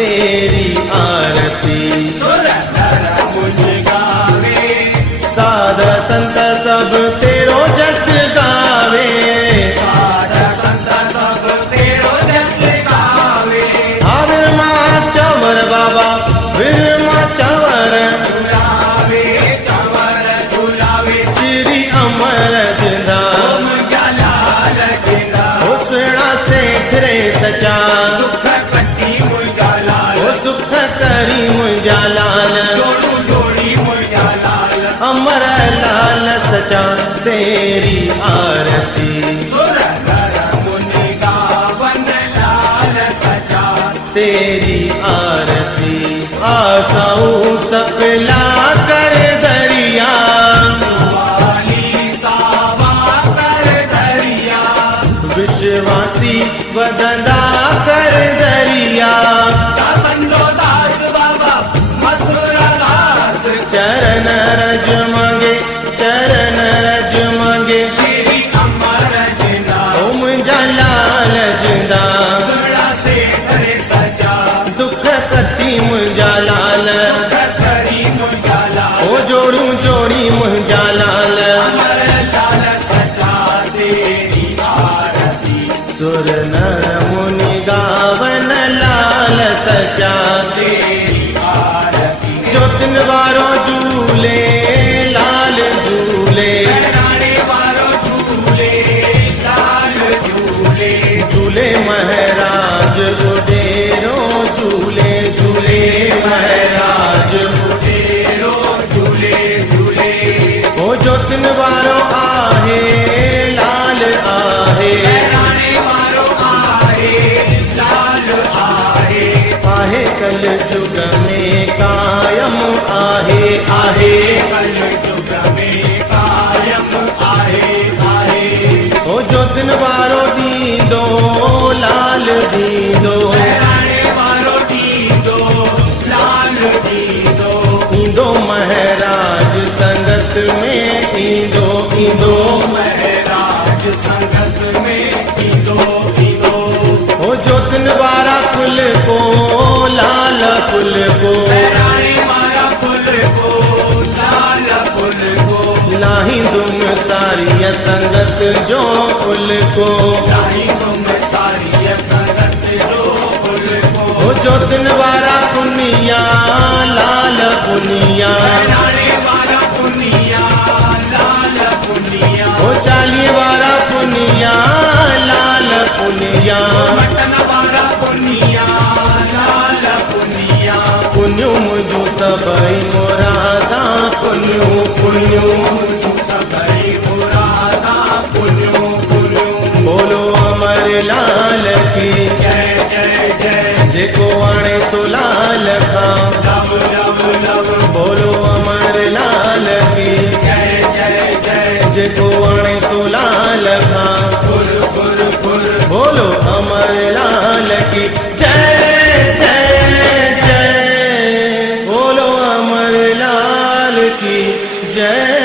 तेरी आरती। सुर नर मुझ गावे, साध संत सब तेरो जस गावे। साध संत सब तेरो जस गावे। विरमा चंवर बाबा विरमा चंवर, झुलावे चंवर झुलावे, श्री अमर जिंदा ओम जलाल जिंदा। हुस्ना सेठ रे सचा, दुख कटी मुझा लाल, वो सुख करी मुझा लाल। जोड़ू जोड़ी मुझा लाल, अमर लाल सचा तेरी आरती। सुर नर मुनि गावन लाल सचा। तेरी आरती आसाऊ सकला कर दरिया, वाली सावा कर दरिया, विश्वासी वदना कर दरिया। दासंदो दास बाबा मधुर दास, चरण रज मांगे चरण रज मांगे, श्री अमर जिंदा। ओम जलाल जिंदा सुरा से करे सजा, दुख कटी मुझा लाल। करी मुझा लाल, ओ जोड़ू जोड़ी मुझा लाल। अमर लाल सजा तेरी आरती। सुर नर मुनि गावन लाल सचा तेरी आरती। जो तिन बारो झूले लाल झूले, राणे वारो झूले लाल झूले, झूले महाराज गुडेरो झूले झूले महाराज। तेरो झूले झूले। ओ जो तिन बारो आहे लाल आहे, राणे वारो आहे लाल आहे, आहे कल जुग में कायम आहे आहे। कल युग में कायम आहे आहे। ओ जो दिन बारो दीदो लाल दीदो, राणे वारो दीदो लाल दीदो, ईंदो महाराज संगत में ईंदो ईंदो। महराज संगत में ईंदो ईंदो। ओ जो दिन बारा फुल को लाल फुल को, राणे वारा फुल को लाल फुल को, नाही तुम सारी संगत जो फुल को। राही तुम सारी संगत जो फुल को। ओ जो दिन बारा पुनिया लाल पुनिया, राणे वारा पुनिया लाल पुनिया, ओ चाली बारा पुनिया लाल पुनिया। मटन वारा पुनिया लाल पुनिया, पुण्यो मुझो सबई मुरादा पुण्यो पुण्यो। सबई मुरादा पुन्यो पुन्यो। बोलो अमर लाल की जय जय जय, जेको आणे सो लाल खा। लव लव लव, बोलो अमर लाल की जय जय जय, जेको आणे सो लाल खा। Full full full. बोलो अमर लाल की जय जय जय। बोलो अमर लाल की जय।